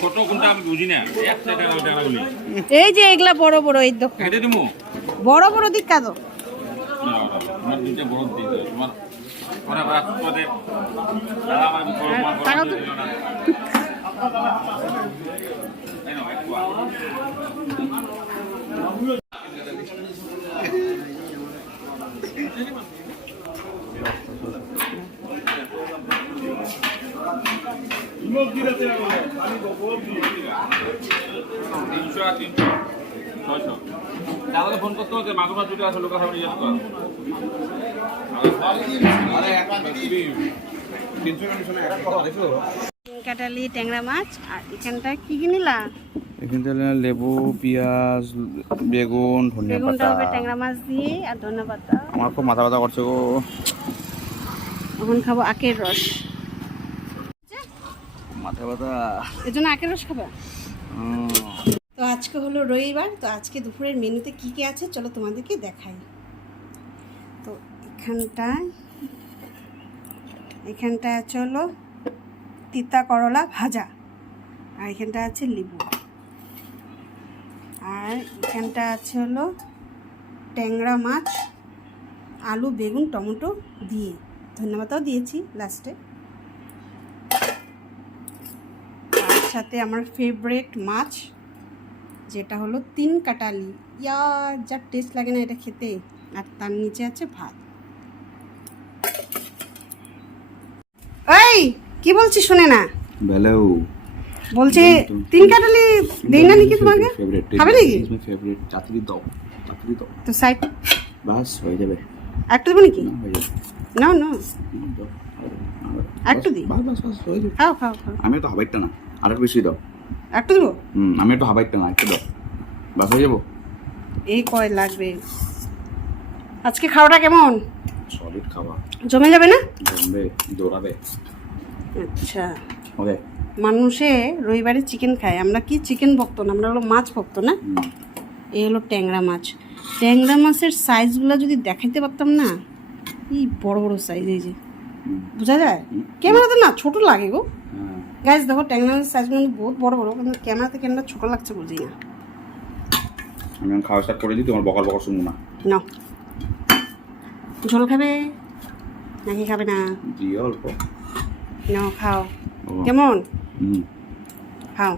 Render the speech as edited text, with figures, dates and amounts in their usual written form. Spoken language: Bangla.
ছোট কোনটা আমি বুঝি না একটা টাকা বলি এই যে এগুলা বড় বড় এই দেখো এটা দিমু বড় বড় দিক কাদো তোমার দুইটা বড় দিই তোমার ওরা রাস্তাতে দাদা আমার বড় টাকা তো দাদাকে ফোন করতে হচ্ছে মাগুর মাছ দুটো আছে লোকের সামনে জিজ্ঞেস কর কাটালি ট্যাংরা মাছ আর এখানটা কি কিনিলা এখানটা লেবু পেঁয়াজ বেগুন ধনিয়া বেগুনটা পাতা হবে ট্যাংরা মাছ দিয়ে আর ধনে পাতা আমার খুব মাথা ব্যথা করছে গো এখন খাবো আখের রস মাথা ব্যথা এর জন্য আখের রস খাবে তো আজকে হলো রবিবার তো আজকে দুপুরের মেনুতে কি কি আছে চলো তোমাদেরকে দেখাই তো এখানটা চলো তিতা করলা ভাজা আর এখানটা আছে লেবু আর এখানটা আছে হলো ট্যাংরা মাছ আলু বেগুন টমেটো দিয়ে ধন্যবাদও দিয়েছি লাস্টে তার সাথে আমার ফেভারিট মাছ যেটা হলো 3 কাটালি ইয়া যা টেস্ট লাগে না এটা খেতে আর তার নিচে আছে ভাত এই কি বলছি শুনে না বেলেও বলছে 3 কাটালি দেই না নাকি তোমাকে খাবে নাকি ফেভারিট চাটনি দাও তো সাইড বাস হয়ে যাবে একটু দেবো নাকি হয়ে যাবে না না একটু দিই বাস বাস বাস হয়ে যাবে খাও খাও খাও আমি তো হাবাইটা না আর একটু বেশি দাও একটু দেবো আমি একটু হাবাইটা না একটু দাও বাস হয়ে যাবো এই কয় লাগবে আজকে খাওয়াটা কেমন সলিড খাওয়া জমে যাবে না জমবে দৌড়াবে আচ্ছা ওকে মানুষে রবিবারে চিকেন খায় আমরা কি চিকেন ভক্ত না আমরা হলো মাছ ভক্ত না এই হলো ট্যাংরা মাছ ট্যাংরা মাছের সাইজগুলো যদি দেখাইতে পারতাম না এই বড় বড় সাইজ এই যে বোঝা যায় ক্যামেরাতে না ছোট লাগে গো গাইজ দেখো ট্যাংরা মাছের সাইজগুলো বহুত বড় বড় কিন্তু ক্যামেরাতে কেন ছোট লাগছে বুঝি না আমি খাওয়া স্টার্ট করে দিই তোমার বকর বকর শুনবো না নাও ঝোল খাবে নাকি খাবে না দিয়ে অল্প নাও খাও কেমন হুম খাও